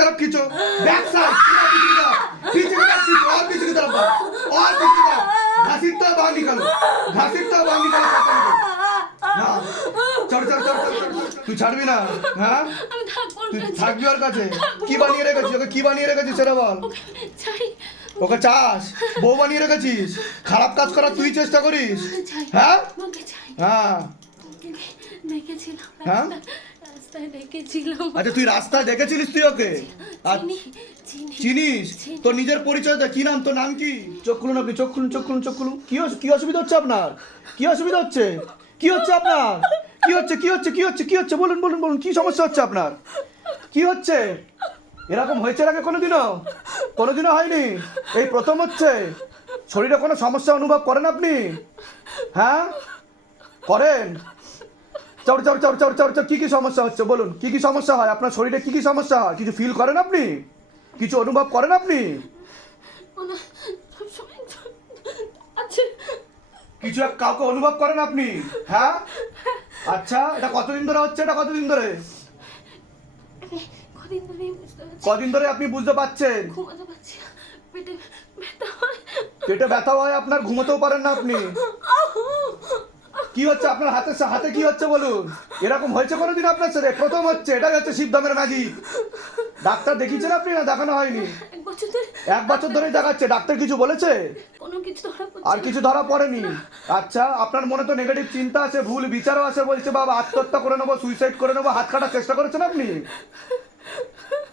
तरफ खींचो back side पूरा की तरफ पीछे की तरफ खींचो और पीछे की तरफ बढ़ो और पीछे की तरफ घसीटता बाहर निकालो घसीटता बाहर না। চল চল চল চল তুই ছাড়বি না হ্যাঁ? তুই থাকবি ওর কাছে? কি বানিয়ে রেখেছিস? ওকে কি বানিয়ে রেখেছিস সেটা বল। ওকে চাস? বউ বানিয়ে রেখেছিস? খারাপ কাজ করার তুই চেষ্টা করিস? হ্যাঁ? হ্যাঁ। হ্যাঁ? রাস্তায় ডেকেছিলাম। আচ্ছা তুই রাস্তায় দেখেছিলিস তুই ওকে? চিনিস? তোর নিজের পরিচয়টা কি নাম তোর নাম কি? চোখ খুলুন আপনি চোখ খুলুন চোখ খুলুন চোখ খুলুন। কি কি অসুবিধা হচ্ছে আপনার? কি অসুবিধা হচ্ছে? কি হচ্ছে আপনার? কি হচ্ছে কি হচ্ছে কি হচ্ছে কি হচ্ছে? বলুন বলুন বলুন কি সমস্যা হচ্ছে আপনার? কি হচ্ছে? এরকম হয়েছে আগে কোনোদিনও? কোনোদিনও হয়নি? এই প্রথম হচ্ছে। শরীরে কোনো সমস্যা অনুভব করেন আপনি? হ্যাঁ? করেন? চর চর চর চর চরচ কী কী সমস্যা হচ্ছে? বলুন কী কী সমস্যা হয়? আপনার শরীরে কী কী সমস্যা হয়? কিছু ফিল করেন আপনি? কিছু অনুভব করেন আপনি? কিছু কাউকে অনুভব করেন আপনি? হ্যাঁ? আচ্ছা এটা কতদিন ধরে হচ্ছে? এটা কতদিন ধরে? কদিন ধরে আপনি বুঝতে পারছেন? পেটে ব্যথা হয়। আপনার ঘুমোতেও পারেন না আপনি। কি হচ্ছে আপনার হাতে হাতে কি হচ্ছে বলুন? এরকম হয়েছে কোনোদিন আপনার সাথে? প্রথম হচ্ছে এটাই হচ্ছে শিবদামের ম্যাজি ডাক্তার দেখিয়েছেন আপনি না? দেখানো হয়নি? এক বছর ধরেই দেখাচ্ছে ডাক্তার কিছু বলেছে? আর কিছু ধরা পড়েনি? আচ্ছা আপনার মনে তো নেগেটিভ চিন্তা আছে ভুল বিচারও আছে বলছে বাবা আত্মহত্যা করে নেব সুইসাইড করে নেব হাত কাটার চেষ্টা করেছেন আপনি?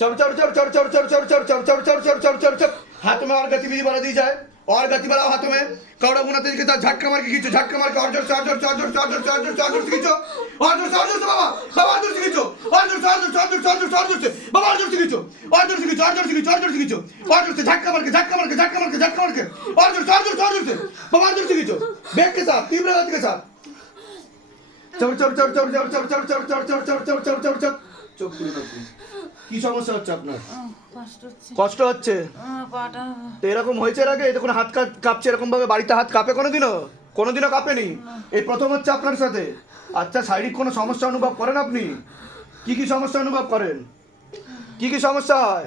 चढ़ चढ़ चढ़ चढ़ चढ़ चढ़ चढ़ चढ़ चढ़ चढ़ चढ़ चढ़ चढ़ चढ़ हाथ में और गतिविधि बढ़ा दी जाए और गति बढ़ाओ हाथों में कौड़ा गुना तेज के साथ झटका मार के खींचो झटका मार के और ज़ोर चार ज़ोर चार ज़ोर चार ज़ोर चार ज़ोर चार ज़ोर से खींचो और ज़ोर चार ज़ोर से बाबा बाबा ज़ोर से खींचो और ज़ोर चार ज़ोर चार ज़ोर चार ज़ोर चार ज़ोर से बाबा ज़ोर से खींचो और ज़ोर से खींचो और ज़ोर से खींचो और ज़ोर से खींचो और ज़ोर से झटका मार के झटका मार के झटका मार के झटका मार के और ज़ोर चार ज़ोर चार ज़ोर से बाबा ज़ोर से खींचो बैक के साथ तीव्र गति के साथ চল চল চল চল চল চল চল চল চল চল চল চল চল চল চোখ খুলে রাখুন কি সমস্যা হচ্ছে আপনার কষ্ট হচ্ছে তো এরকম হয়েছে এর আগে এতক্ষণ হাত কাঁপছে এরকম ভাবে বাড়িতে হাত কাঁপে কোনোদিনও কোনোদিনও কাঁপেনি এই প্রথম হচ্ছে আপনার সাথে আচ্ছা শারীরিক কোনো সমস্যা অনুভব করেন আপনি কি কি সমস্যা অনুভব করেন কি কি সমস্যা হয়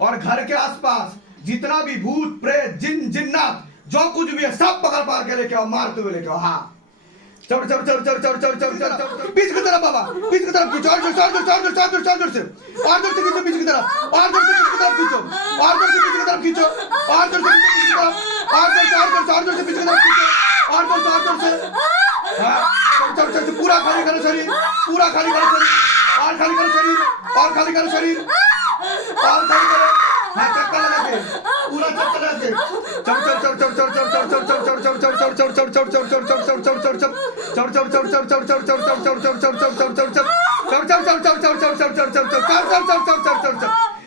और घर के आसपास जितना भी भूत प्रेत जिन जिन्नात जो कुछ भी है सब पकड़ पार के लेके आओ मारते हुए लेके आओ हाँ पीछे की तरफ़ बाबा पीछे की तरफ़ और से और पीछे की तरफ़ और पीछे की तरफ़ और पीछे की तरफ़ और पीछे की तरफ़ और से पीछे की तरफ़ और से हाँ, पूरा खाली करो शरीर पूरा खाली करो शरीर और खाली करो शरीर और खाली करो शरीर और खाली करो Çap çap çap çap çap çap çap çap çap çap çap çap çap çap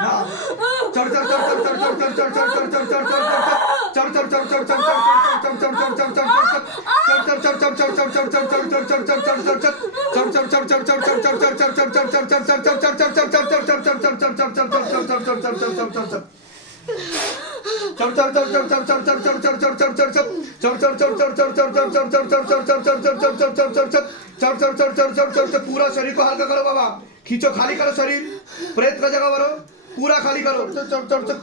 खत्म करो हाँ चढ़ चढ़ चढ़ चढ़ चढ़ चढ़ चढ़ चढ़ चढ़ चढ़ चढ़ चढ़ चढ़ चढ़ चढ़ चढ़ चढ़ चढ़ चढ़ चढ़ चढ़ चढ़ चढ़ चढ़ पूरा शरीर को हल्का करो बाबा खींचो खाली करो शरीर प्रेत का जगह करो পুরা খালি করো।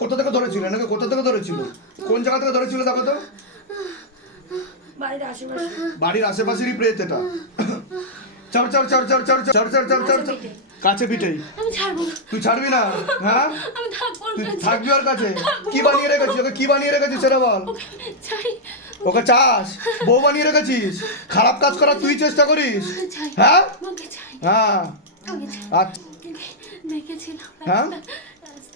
কোথা থেকে ধরেছিল? নাকি কোথা থেকে ধরেছিল? কোন জায়গা থেকে ধরেছিল দেখো তো? বাড়ির আশেপাশে। বাড়ির আশেপাশেরই প্রেত এটা। চল চল চল চল চল চল চল চল চল চল কাছে পিঠেই। তুই ছাড়বি না? হ্যাঁ? তুই থাকবি ওর কাছে? কি বানিয়ে রেখেছিস? ওকে কি বানিয়ে রেখেছিস সেটা বল। ওকে চাস? বউ বানিয়ে রেখেছিস? খারাপ কাজ করার তুই চেষ্টা করিস? হ্যাঁ? হ্যাঁ। আচ্ছা। দেখেছিলাম। হ্যাঁ?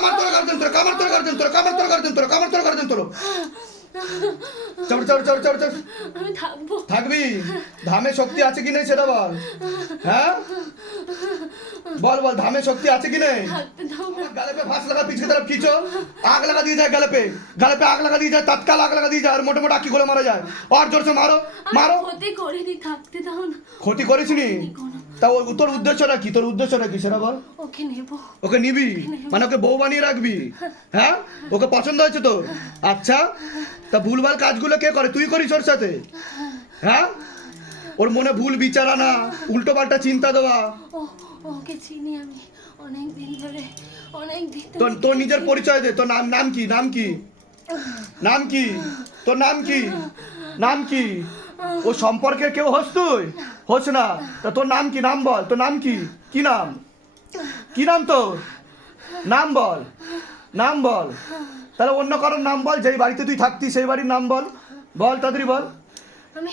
কামার তোর গার্জেন তোর কামার তোর গার্জেন তোর কামার তোর গার্জেন তোর কামার তোর গার্জেন তোর। চড় চড় চড় চড় চড় থাকবি? ধামে শক্তি আছে কি নেই সেটা বল। হ্যাঁ? বল বল ধামে শক্তি আছে কি নেই থাকতে দাও না गले पे फांस लगा पीछे की तरफ खींचो आग लगा दी जाए गले पे गले पे आग लगा दी जाए तत्काल आग लगा दी जाए और मोटे मोटे आखी खोले मारा जाए और जोर से मारो আমি मारो ক্ষতি করিনি থাকতে দাও না ক্ষতি করিসনি তা ওর তোর উদ্দেশ্যটা কি তোর উদ্দেশ্যটা কি সেটা বল ওকে নেবো ওকে নিবি মানে ওকে বউ বানিয়ে রাখবি হ্যাঁ ওকে পছন্দ হয়েছে তো আচ্ছা তা ভুলভাল কাজগুলো কে করে তুই করিস ওর সাথে হ্যাঁ ওর মনে ভুল বিচার আনা উল্টো পাল্টা চিন্তা দেওয়া ও ওকে চিনি আমি। অনেক দিন ধরে অনেক দিন তোর তোর নিজের পরিচয় দে। তোর নাম নাম কি? নাম কি? নাম কি? তোর নাম কি? নাম কি? ও সম্পর্কে কেউ হোস তুই? হোস না। তা তোর নাম কি? নাম বল। তোর নাম কি? কি নাম? কি নাম তোর? নাম বল। নাম বল। তাহলে অন্য কারোর নাম বল। যেই বাড়িতে তুই থাকতি সেই বাড়ির নাম বল। বল তাড়াতাড়ি বল। আমি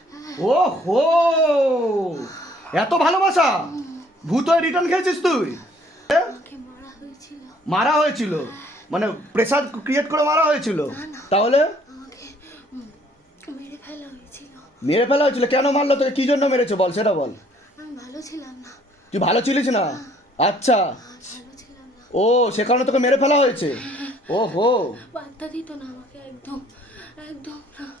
ও হো এত ভালোবাসা? ভূত হয়ে রিটার্ন খেয়েছিস তুই? মারা হয়েছিল। মানে প্রেসার ক্রিয়েট করে মারা হয়েছিল? তাহলে? মেরে ফেলা হয়েছিল। কেন মারলো? তোকে কি জন্য মেরেছে? বল সেটা বল। তুই ভালো ছিলিস না? আচ্ছা। ছিলাম না। ও সে কারণে তোকে মেরে ফেলা হয়েছে? ও হো বার্তা দিত না আমাকে একদম। একদম না।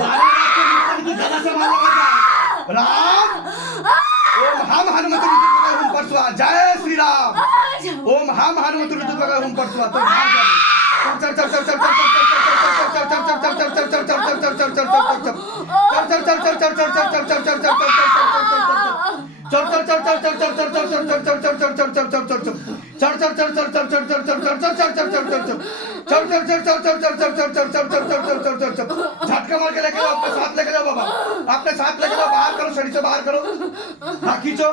बारह लाख के दुकान की गला से मार राम ओम हम हनुमत ऋतु पकड़ हम परसुआ जय श्री राम ओम हम हनुमत ऋतु पकड़ हम परसुआ तो चल चल चल चल चल चल चल चल झटका मार के लेके जाओ अपने साथ लेके जाओ बाबा अपने साथ लेके जाओ बाहर करो शरीर से बाहर करो बाकी चो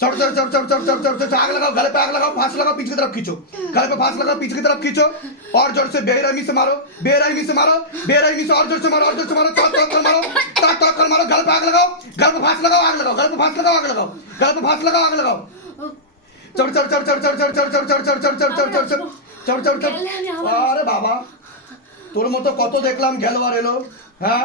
चढ़ चढ़ चढ़ चढ़ चढ़ चढ़ चढ़ चढ़ आग लगाओ गले पे आग लगाओ फांस लगाओ पीछे की तरफ़ खींचो गले पे फांस लगाओ पीछे की तरफ़ खींचो और ज़ोर से बेरहमी से मारो बेरहमी से मारो बेरहमी से और ज़ोर से मारो और ज़ोर से मारो तक तक कर मारो तक तक कर मारो गले पे आग लगाओ गले पे फांस लगाओ आग लगाओ गले पे फांस लगाओ आग लगाओ गले पे फांस लगाओ आग लगाओ चढ़ चढ़ चढ़ चढ़ चढ़ चढ़ चढ़ चढ़ चढ़ चढ़ चढ़ चढ़ चढ़ चढ़ चढ़ चढ़ चढ़ अरे बाबा তোর মতো কত দেখলাম গেল আর এলো হ্যাঁ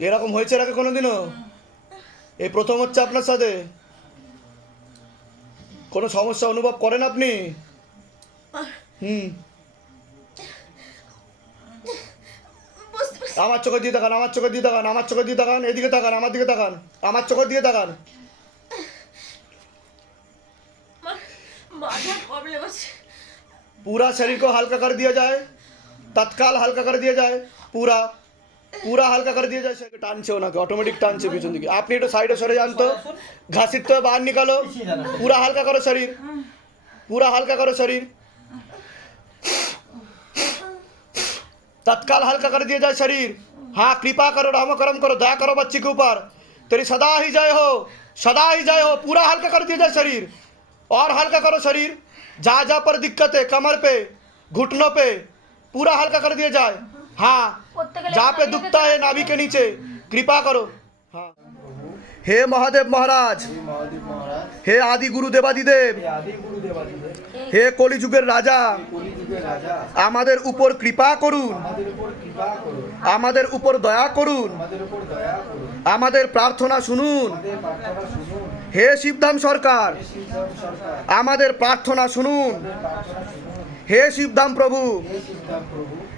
এরকম হয়েছে এর আগে কোনোদিনও এই প্রথম হচ্ছে আপনার সাথে কোনো সমস্যা অনুভব করেন আপনি হুম আমার চোখে দিয়ে তাকান আমার চোখে দিয়ে তাকান আমার চোখে দিয়ে তাকান এদিকে তাকান আমার দিকে তাকান আমার চোখে দিয়ে তাকান মাথার প্রবলেম আছে पूरा शरीर को हल्का कर दिया जाए तत्काल हल्का कर दिया जाए पूरा पूरा হালকা করে দিয়ে যায় সে টানছে ওনাকে অটোমেটিক টানছে পিছন দিকে আপনি একটু সাইডে সরে যান তো ঘাসির তো বাহার নিকালো পুরা হালকা করো শরীর पूरा हल्का करो शरीर तत्काल हल्का कर दिया जाए शरीर हाँ कृपा करो राम करम करो दया करो बच्ची के ऊपर तेरी सदा ही जय हो सदा ही जय हो पूरा हल्का कर दिया जाए शरीर और हल्का करो शरीर जहाँ जहाँ पर दिक्कत है कमर पे घुटनों पे पूरा हल्का कर दिया जाए हाँ जहाँ पे दुखता है नाभि के नीचे कृपा करो हाँ हे महादेव महाराज হে আদি গুরু দেবাদিদেব হে কলিযুগের রাজা আমাদের উপর কৃপা করুন আমাদের উপর দয়া করুন আমাদের প্রার্থনা শুনুন হে শিবধাম সরকার আমাদের প্রার্থনা শুনুন হে শিবধাম প্রভু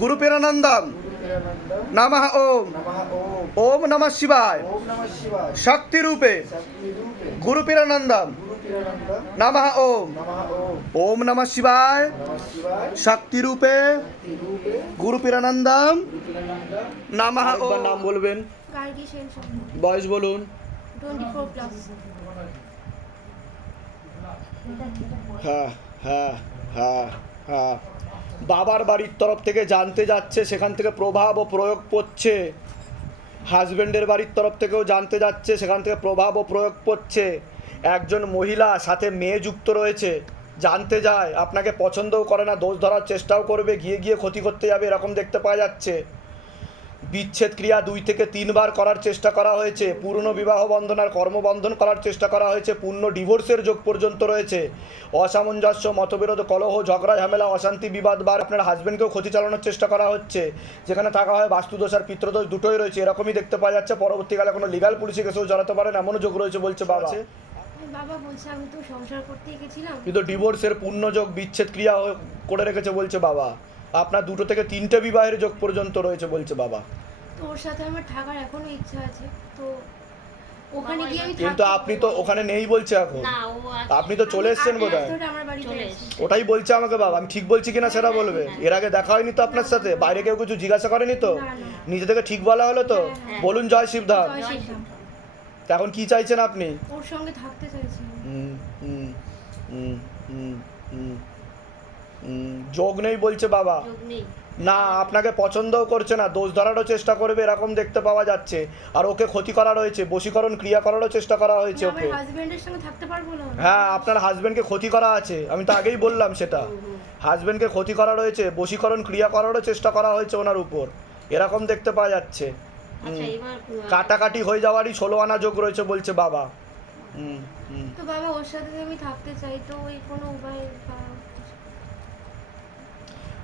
গুরুপেরানন্দম নমঃ ওম ওম নমঃ শিবায় শক্তি রূপে গুরু পীরানন্দম নমঃ ওম ওম নমঃ শিবায় শক্তি রূপে গুরু পীরানন্দম নমঃ ওম নাম বলবেন বয়স বলুন হ্যাঁ হ্যাঁ হ্যাঁ হ্যাঁ বাবার বাড়ির তরফ থেকে জানতে যাচ্ছে, সেখান থেকে প্রভাব ও প্রয়োগ পড়ছে। হাজব্যান্ডের বাড়ির তরফ থেকেও জানতে যাচ্ছে, সেখান থেকে প্রভাব ও প্রয়োগ পড়ছে। একজন মহিলা, সাথে মেয়ে যুক্ত রয়েছে। জানতে যায়, আপনাকে পছন্দও করে না, দোষ ধরার চেষ্টাও করবে, গিয়ে গিয়ে ক্ষতি করতে যাবে, এরকম দেখতে পাওয়া যাচ্ছে। বিচ্ছেদ ক্রিয়া দুই থেকে তিনবার করার চেষ্টা করা হয়েছে। পূর্ণ বিবাহ বন্ধন আর কর্মবন্ধন করার চেষ্টা করা হয়েছে। পূর্ণ ডিভোর্সের যোগ পর্যন্ত রয়েছে। অসামঞ্জস্য মতবিরোধ কলহ ঝগড়া ঝামেলা অশান্তি বিবাদ বা আপনার হাজব্যান্ডকেও ক্ষতি চালানোর চেষ্টা করা হচ্ছে। যেখানে থাকা হয় বাস্তুদোষ আর পিত্রদোষ দুটোই রয়েছে। এরকমই দেখতে পাওয়া যাচ্ছে। পরবর্তীকালে কোনো লিগাল পুলিশে কেসেও জড়াতে পারেন এমনও যোগ রয়েছে বলছে বাবা। বাবা বলছে আমি তো সংসার করতে গেছিলাম কিন্তু ডিভোর্সের পূর্ণ যোগ বিচ্ছেদ ক্রিয়া করে রেখেছে বলছে বাবা। আপনার দুটো থেকে তিনটে বিবাহের যোগ পর্যন্ত রয়েছে বলছে বাবা। তো ওর সাথে আমার থাকার এখনও ইচ্ছা আছে তো ওখানে গিয়ে আমি কিন্তু আপনি তো ওখানে নেই বলছে এখন। না ও আপনি তো চলে এসছেন আমি বোধ আজ ধরে আমার বাড়িতে চলে আছি। এসেছে। ওটাই বলছে আমাকে বাবা আমি ঠিক বলছি কিনা সেটা বলবে? এর আগে দেখা হয়নি তো আপনার সাথে? বাইরে কেউ কিছু জিজ্ঞাসা করেনি তো? না, না। নিজে থেকে ঠিক বলা হলো তো? হ্যাঁ। বলুন জয় শিবধাম। জয়। তা এখন কি চাইছেন আপনি? ওর সঙ্গে থাকতে চাইছি। হুম, হুম, হুম, হুম, হুম, যোগ নেই বলছে বাবা। না আপনাকে পছন্দও করছে না দোষ ধরারও চেষ্টা করবে এরকম দেখতে পাওয়া যাচ্ছে। আর ওকে ক্ষতি করা রয়েছে বশীকরণ ক্রিয়া করারও চেষ্টা করা হয়েছে ওকে। হাজবেন্ডের সঙ্গে থাকতে পারব না। হ্যাঁ আপনার হাজবেন্ডকে ক্ষতি করা আছে আমি তো আগেই বললাম সেটা। হাজবেন্ডকে ক্ষতি করা রয়েছে বশীকরণ ক্রিয়া করারও চেষ্টা করা হয়েছে ওনার উপর। এরকম দেখতে পাওয়া যাচ্ছে। আচ্ছা কাটাকাটি হয়ে যাওয়ারই ষোলো আনা যোগ রয়েছে বলছে বাবা। তো বাবা ওর সাথে আমি থাকতে চাই তো ওই কোনো উপায়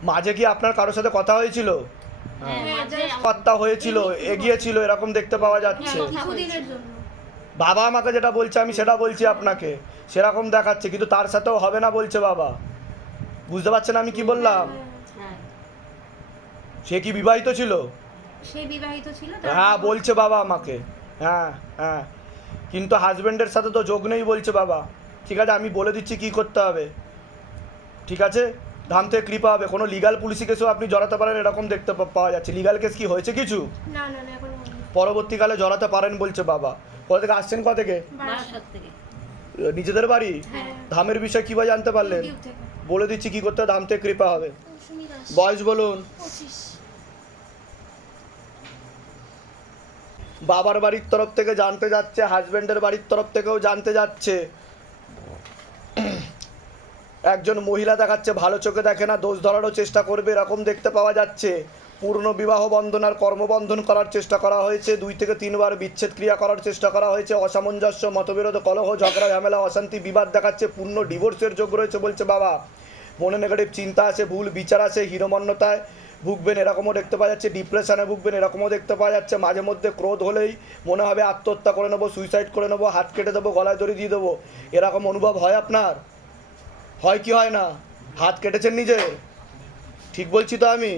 মাঝে কি আপনার কারোর সাথে কথা হয়েছিল? হ্যাঁ, হ্যাঁ, কথা হয়েছিল এগিয়েছিল এরকম দেখতে পাওয়া যাচ্ছে। হ্যাঁ, বাবা আমাকে যেটা বলছে আমি সেটা বলছি আপনাকে। সেরকম দেখাচ্ছে কিন্তু তার সাথেও হবে না বলছে বাবা। বুঝতে পারছেন আমি কি বললাম? হ্যাঁ। সে কি বিবাহিত ছিল? সে বিবাহিত ছিল হ্যাঁ বলছে বাবা আমাকে। হ্যাঁ হ্যাঁ। কিন্তু হাজবেন্ডের সাথে তো যোগ নেই বলছে বাবা। ঠিক আছে আমি বলে দিচ্ছি কি করতে হবে। ঠিক আছে? ধাম থেকে কৃপা হবে। কোনো লিগাল পুলিশি কেসেও আপনি জড়াতে পারেন এরকম দেখতে পাওয়া যাচ্ছে। লিগাল কেস কি হয়েছে কিছু? না না না এখন হয়নি। পরবর্তীকালে জড়াতে পারেন বলছে বাবা। কোথা থেকে আসছেন কোথা থেকে? নিজেদের বাড়ি? হ্যাঁ। ধামের বিষয় কীভাবে জানতে পারলেন? বলে দিচ্ছি কি করতে হবে, ধাম থেকে কৃপা হবে বয়স বলুন। বাবার বাড়ির তরফ থেকে জানতে যাচ্ছে হাজবেন্ডের বাড়ির তরফ থেকেও জানতে যাচ্ছে। একজন মহিলা দেখাচ্ছে, ভালো চোখে দেখে না, দোষ ধরারও চেষ্টা করবে, এরকম দেখতে পাওয়া যাচ্ছে। পূর্ণ বিবাহ বন্ধন আর কর্মবন্ধন করার চেষ্টা করা হয়েছে, দুই থেকে তিনবার বিচ্ছেদ ক্রিয়া করার চেষ্টা করা হয়েছে, অসামঞ্জস্য, মতবিরোধ, কলহ, ঝগড়া, ঝামেলা, অশান্তি, বিবাদ দেখাচ্ছে, পূর্ণ ডিভোর্সের যোগ রয়েছে বলছে বাবা। মনে নেগেটিভ চিন্তা আছে ভুল বিচার আছে হীনমন্যতায় ভুগবেন, এরকমও দেখতে পাওয়া যাচ্ছে ডিপ্রেশনে ভুগবেন, এরকমও দেখতে পাওয়া যাচ্ছে। মাঝে মধ্যে ক্রোধ হলেই মনে হবে আত্মহত্যা করে নেব সুইসাইড করে নেব, হাত কেটে দেবো, গলায় দড়ি দিয়ে দেবো। এরকম অনুভব হয় আপনার? হয় কি হয় না? হাত কেটেছেন নিজে? ঠিক বলছি তো আমি।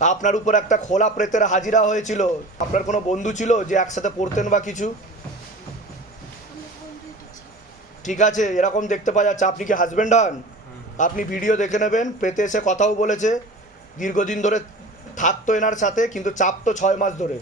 আপনার উপর একটা খোলা প্রেতের হাজিরা হয়েছিল। আপনার কোনো বন্ধু ছিল যে একসাথে পড়তেন বা কিছু? ঠিক আছে, এরকম দেখতে পাওয়া যাচ্ছে। আপনি কি হাজব্যান্ড হন? আপনি ভিডিও দেখে নেবেন। পেতে এসে কথাও বলেছে। দীর্ঘদিন ধরে থাকতো এনার সাথে, কিন্তু চাপ তো ছয় মাস ধরে।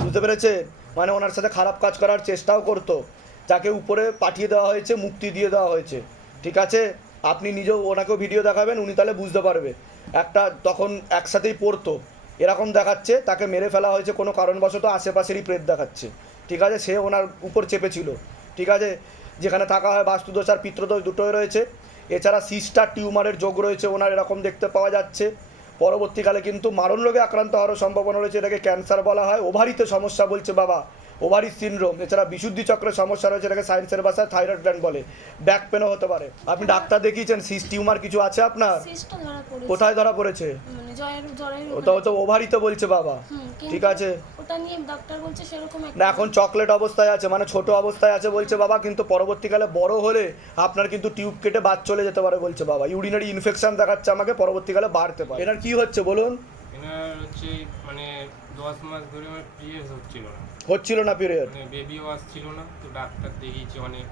বুঝতে পেরেছে মানে ওনার সাথে খারাপ কাজ করার চেষ্টাও করতো। যাকে উপরে পাঠিয়ে দেওয়া হয়েছে, মুক্তি দিয়ে দেওয়া হয়েছে। ঠিক আছে? আপনি নিজেও ওনাকেও ভিডিও দেখাবেন, উনি তাহলে বুঝতে পারবে। একটা তখন একসাথেই পড়তো। এরকম দেখাচ্ছে, তাকে মেরে ফেলা হয়েছে, কোনো কারণবশত আশেপাশেরই প্রেত দেখাচ্ছে। ঠিক আছে? সে ওনার উপর চেপেছিল। ঠিক আছে? যেখানে থাকা হয় বাস্তুদোষ আর পিত্রদোষ দুটোই রয়েছে। এছাড়া সিস্টার টিউমারের যোগ রয়েছে ওনার, এরকম দেখতে পাওয়া যাচ্ছে। পরবর্তীকালে কিন্তু মারণ রোগে আক্রান্ত হওয়ারও সম্ভাবনা রয়েছে। এটাকে ক্যান্সার বলা হয়। ওভারিতে সমস্যা বলছে বাবা। ওভারি সিনড্রোম এছাড়া বিশুদ্ধি চক্রের সমস্যা রয়েছে এটাকে সায়েন্সের ভাষায় থাইরয়েড গ্ল্যান্ড বলে। ব্যাক পেনও হতে পারে। আপনি ডাক্তার দেখিয়েছেন সিস টিউমার কিছু আছে আপনার? সিস্টটা ধরা পড়েছে। কোথায় ধরা পড়েছে? মানে ওটা তো ওভারিতে বলছে বাবা। ঠিক আছে। ওটা নিয়ে ডাক্তার বলছে সেরকম না এখন চকলেট অবস্থায় আছে মানে ছোট অবস্থায় আছে বলছে বাবা কিন্তু পরবর্তীকালে বড় হলে আপনার কিন্তু টিউব কেটে বাদ চলে যেতে পারে বলছে বাবা। ইউরিনারি ইনফেকশন দেখাচ্ছে আমাকে পরবর্তীকালে বাড়তে পারে। এনার কি হচ্ছে বলুন? হচ্ছে মানে দশ মাস ধরে আমার পিরিয়ডস হচ্ছিল না। হচ্ছিল না পিরিয়ড? মানে বেবিও আসছিল না তো ডাক্তার দেখিয়েছি অনেক।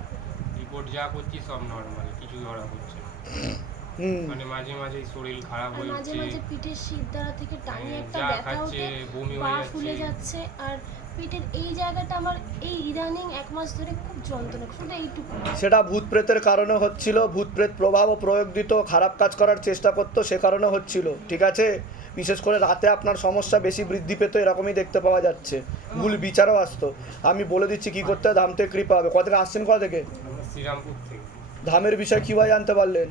রিপোর্ট যা করছি সব নর্মাল কিছু ধরা পড়ছে না। মানে মাঝে মাঝে শরীর খারাপ আর মাঝে মাঝে পিঠের শিরদাঁড়া থেকে টানে হ্যাঁ, একটা ব্যথা ওঠে বমি হয়ে ফুলে যাচ্ছে। যাচ্ছে আর পিঠের এই জায়গাটা আমার এই ইদানিং এক মাস ধরে খুব যন্ত্রণা শুধু এইটুকু। সেটা ভূত প্রেতের কারণে হচ্ছিল ভূত প্রেত প্রভাব ও প্রয়োগ দিত খারাপ কাজ করার চেষ্টা করতো সে কারণে হচ্ছিল ঠিক আছে? বিশেষ করে রাতে আপনার সমস্যা বেশি বৃদ্ধি পেত এরকমই দেখতে পাওয়া যাচ্ছে। ভুল বিচারও আসতো। আমি বলে দিচ্ছি কি করতে হয়, ধাম থেকে কৃপা হবে। কোথা থেকে আসছেন কোথা থেকে? আমরা শ্রীরামপুর থেকে। ধামের বিষয় কীভাবে জানতে পারলেন?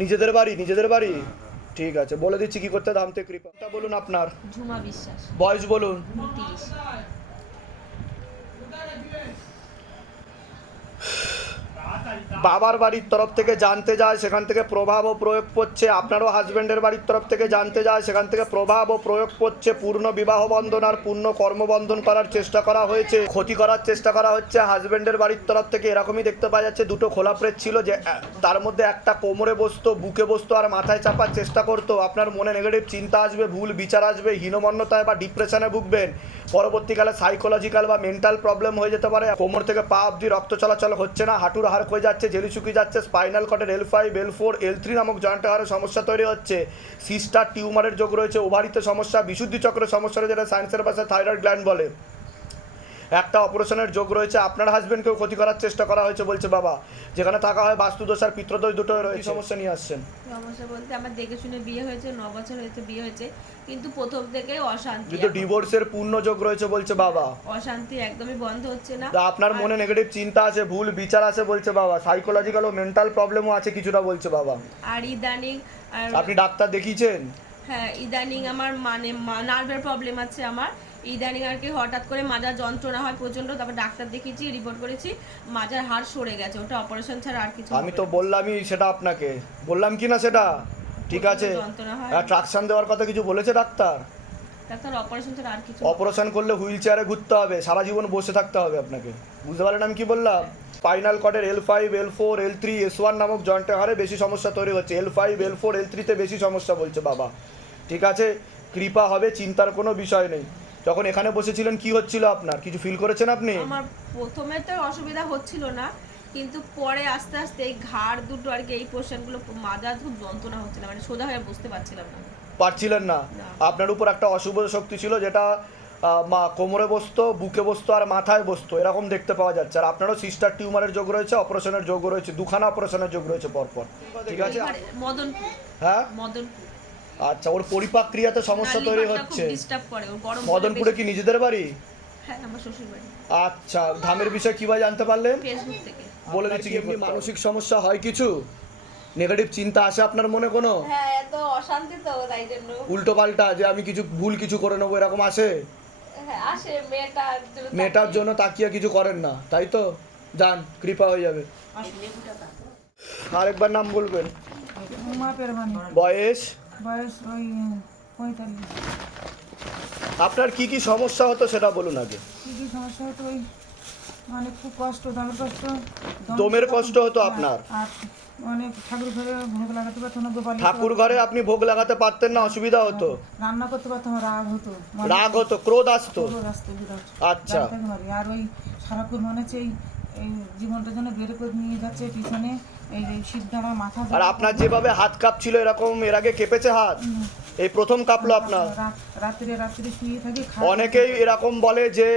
নিজেদের বাড়ি নিজেদের বাড়ি? ঠিক আছে বলে দিচ্ছি কি করতে হবে ধামতে কৃপা। বলুন আপনার। ঝুমা বয়স বলুন। বাবার বাড়ির তরফ থেকে জানতে যায়, সেখান থেকে প্রভাব ও প্রয়োগ করছে, আপনারও হাজব্যান্ডের বাড়ির তরফ থেকে জানতে যায়, সেখান থেকে প্রভাব ও প্রয়োগ করছে, পূর্ণ বিবাহ বন্ধন আর পূর্ণ কর্মবন্ধন করার চেষ্টা করা হয়েছে, ক্ষতি করার চেষ্টা করা হচ্ছে হাজব্যান্ডের বাড়ির তরফ থেকে এরকমই দেখতে পাওয়া যাচ্ছে, দুটো খোলা প্রেত ছিল যে তার মধ্যে একটা কোমরে বসতো, বুকে বসতো আর মাথায় চাপার চেষ্টা করতো, আপনার মনে নেগেটিভ চিন্তা আসবে, ভুল বিচার আসবে, হীনমন্যতায় বা ডিপ্রেশনে ভুগবেন, পরবর্তীকালে সাইকোলজিক্যাল বা মেন্টাল প্রবলেম হয়ে যেতে পারে, কোমর থেকে পা অব্দি রক্ত চলাচল হচ্ছে না, হাঁটুর হাড় হয়ে যাচ্ছে, জেলি শুকিয়ে যাচ্ছে spinal কটের L five L four L three নামক জয়েন্ট হারে সমস্যা তৈরি হচ্ছে। সিস্টার টিউমারের যোগ রয়েছে ওভারিতে সমস্যা, বিশুদ্ধি চক্রের সমস্যা রয়েছে, যেটা সায়েন্সের ভাষায় থাইরয়েড গ্ল্যান্ড বলে। একটা অপারেশনের যোগ রয়েছে আপনার হাজবেন্ডকেও ক্ষতি করার চেষ্টা করা হয়েছে বলছে বাবা। যেখানে থাকা হয় বাস্তুদোষ আর পিত্রদোষ দুটো রয়েছে। সমস্যা নিয়ে আসছেন? সমস্যা বলতে আমার দেখে শুনে বিয়ে হয়েছে ন বছর হয়েছে বিয়ে হয়েছে কিন্তু প্রথম থেকে অশান্তি কিন্তু ডিভোর্সের পূর্ণ যোগ রয়েছে বলছে বাবা। অশান্তি একদমই বন্ধ হচ্ছে না। আপনার মনে নেগেটিভ চিন্তা আছে ভুল বিচার আছে বলছে বাবা। সাইকোলজিক্যাল ও মেন্টাল প্রবলেমও আছে কিছুটা বলছে বাবা। আর ইদানিং আপনি ডাক্তার দেখিয়েছেন? হ্যাঁ ইদানিং আমার মানে নার্ভের প্রবলেম আছে আমার। ইদানিং আর কি হঠাৎ করে মাজার যন্ত্রণা হয় প্রচণ্ড তারপর ডাক্তার দেখিয়েছি রিপোর্ট করেছি মাজার হাড় সরে গেছে ওটা অপারেশন ছাড়া আর কিছু আমি তো বললামই সেটা আপনাকে। বললাম কি না সেটা? ঠিক আছে। ট্রাকশন দেওয়ার কথা কিছু বলেছে ডাক্তার? ডাক্তার অপারেশন ছাড়া আর কিছু অপারেশন করলে হুইল চেয়ারে ঘুরতে হবে সারা জীবন বসে থাকতে হবে আপনাকে। বুঝতে পারলেন আমি কি বললাম? Spinal কটের L five L four L three S one নামক জয়েন্টের হারে বেশি সমস্যা তৈরি হচ্ছে। এল ফাইভ এল ফোর এল থ্রিতে বেশি সমস্যা বলছে বাবা। ঠিক আছে? কৃপা হবে চিন্তার কোনো বিষয় নেই। যখন এখানে বসেছিলেন কি হচ্ছিল আপনার? কিছু ফিল করেছেন আপনি? আমার প্রথমে তো অসুবিধা হচ্ছিল না কিন্তু পরে আস্তে আস্তে এই ঘাড় দুটো আর কি এই পোর্শনগুলো মাজা খুব যন্ত্রণা হচ্ছিল মানে সোজা হয়ে বুঝতে পারছিলাম না। পারছিলেন না। আপনার উপর একটা অশুভ শক্তি ছিল যেটা মা কোমরে বসতো বুকে বসতো আর মাথায় বসতো এরকম দেখতে পাওয়া যাচ্ছে। আর আপনারও সিস্টার টিউমারের যোগ রয়েছে অপারেশনের যোগ রয়েছে দুখানা অপারেশনের যোগ রয়েছে পরপর। ঠিক আছে? মদনপুর। হ্যাঁ? মদনপুর। আচ্ছা ওর পরিপাক ক্রিয়াতে সমস্যা তৈরি হচ্ছে। ডিস্টার্ব করে ওর গরম হলে মদনপুরে কি নিজেদের বাড়ি? হ্যাঁ আমার শ্বশুর বাড়ি আচ্ছা ধামের বিষয়ে কীভাবে জানতে পারলেন? বলে দিচ্ছি কি এমনি মানসিক সমস্যা হয় কিছু? নেগেটিভ চিন্তা আসে আপনার মনে কোনো? হ্যাঁ এত অশান্তি তো তাই জন্য। উল্টো পাল্টা যে আমি কিছু ভুল কিছু করে নেব এরকম আসে? হ্যাঁ মেয়েটার জন্য তাকিয়ে। কিছু করেন না তাই তো? যান কৃপা হয়ে যাবে। আরেকবার নাম বলবেন। বয়স? বয়স ওই পঁয়তাল্লিশ। আপনার কি কি সমস্যা হতো সেটা বলুন আগে। কী কী সমস্যা হতো ওই মানে খুব কষ্ট দমের কষ্ট। দম দমের কষ্ট হতো আপনার? আর অনেক ঠাকুর ঘরে ভোগ লাগাতে পারতো না গোপাল ঠাকুর ঘরে। আপনি ভোগ লাগাতে পারতেন না অসুবিধা হতো? রান্না করতে পারতাম না, রাগ হতো। মানে রাগ হতো ক্রোধ আসতো? পুরো রাস্তা বিরাট। আচ্ছা। আর ওই সারাক্ষণ মনে হচ্ছে এই এই জীবনটা যেন বের করে নিয়ে যাচ্ছে পিছনে। এই এই সিদ্ধারা মাথা আর আপনার যেভাবে হাত কাঁপছিল এরকম এর আগে কেঁপেছে হাত? এই প্রথম কাঁপলো আপনার? রাত্রে রাত্রে শুয়ে থাকি অনেকেই এরকম বলে যে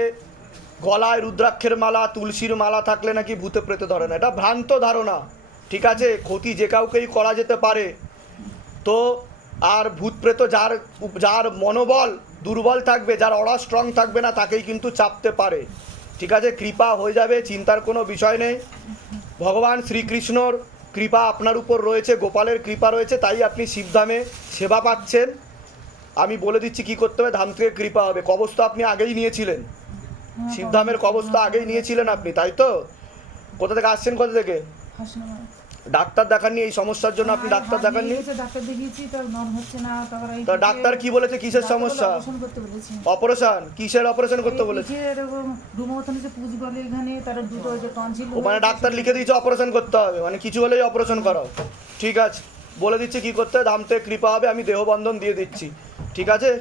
গলায় রুদ্রাক্ষের মালা তুলসীর মালা থাকলে নাকি ভূতে প্রেতে ধরে না। এটা ভ্রান্ত ধারণা ঠিক আছে? ক্ষতি যে কাউকেই করা যেতে পারে। তো আর ভূত প্রেত যার যার মনোবল দুর্বল থাকবে যার অরা স্ট্রং থাকবে না তাকেই কিন্তু চাপতে পারে। ঠিক আছে? কৃপা হয়ে যাবে চিন্তার কোনো বিষয় নেই। ভগবান শ্রীকৃষ্ণর কৃপা আপনার উপর রয়েছে, গোপালের কৃপা রয়েছে, তাই আপনি শিবধামে সেবা পাচ্ছেন। আমি বলে দিচ্ছি কি করতে হবে, ধাম থেকে কৃপা হবে। কবস্ত আপনি আগেই নিয়েছিলেন। শিবধামের কবস্ত আগেই নিয়েছিলেন আপনি, তাই তো? কোথা থেকে আসছেন, কোথা থেকে। ডাক্তার দেখাননি এই সমস্যার জন্য আপনি ডাক্তার হাত দেখাননি? ডাক্তার দেখিয়েছি তার নর হচ্ছে না তারপর এই তো ডাক্তার কি বলেছে? কিসের সমস্যা? অপারেশন করতে বলেছে। অপারেশন? কিসের অপারেশন করতে বলেছে? এরকম যে পুজ বলে এখানে তার দুটো যে টনসিল ও মানে ডাক্তার লিখে দিয়েছে অপারেশন করতে হবে। মানে কিছু হলেই অপারেশন করাও। ঠিক আছে। বলে দিচ্ছি কি করতে? হয় ধাম থেকে কৃপা হবে আমি দেহবন্ধন দিয়ে দিচ্ছি। ঠিক আছে?